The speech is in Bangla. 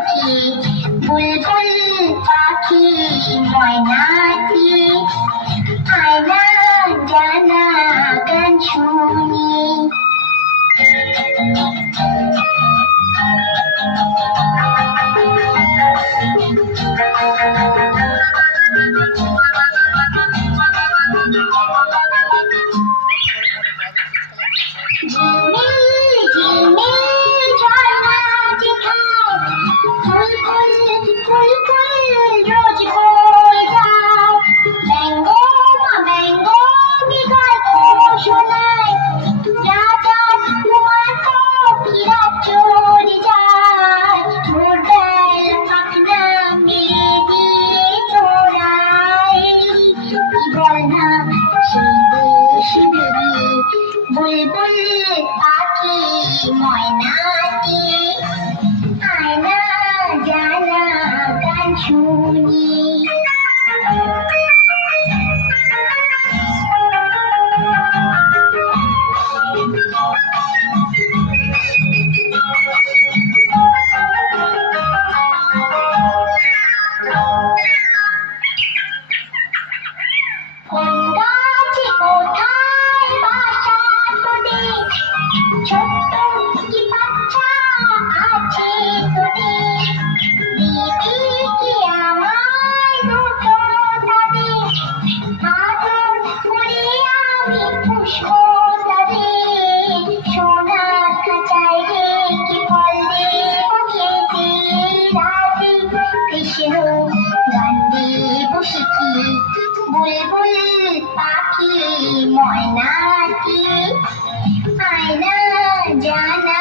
পাখি বুলবুল পাখি ময়নাটি আয়না জানা গান শুনি। ঝিলমিল ঝিলমিল ঝর্ণা যেখানে ফুল ফুল ফুল ফুল রোজ বয়ে যায়। ব্যঙ্গ ব্যঙ্গি গল্প শোনায়, রাজার কুমার ফকিরা চলে যায়। ভোরবেলা পাখনা মেলে দিয়ে তোরা এলি, কি বল না সেই দেশে বেরিয়ে বুলবুল পাখি ময়নাটি আয়না জানা গান শুনি। কোন গাছে কোথায় বাসা তোদের, ছোট্ট কি বাচ্চা আছে তোদের, দিবি কি আমায় দুটো তাদের, আদর করে আমি পুষবো তাদের। সোনার খাঁচায় রেখে ফল দেবো খেতে রাতে, কৃষ্ণ গান দেবো শিখিয়ে বুলবুল পাখি ময়নাটি আয়না জানা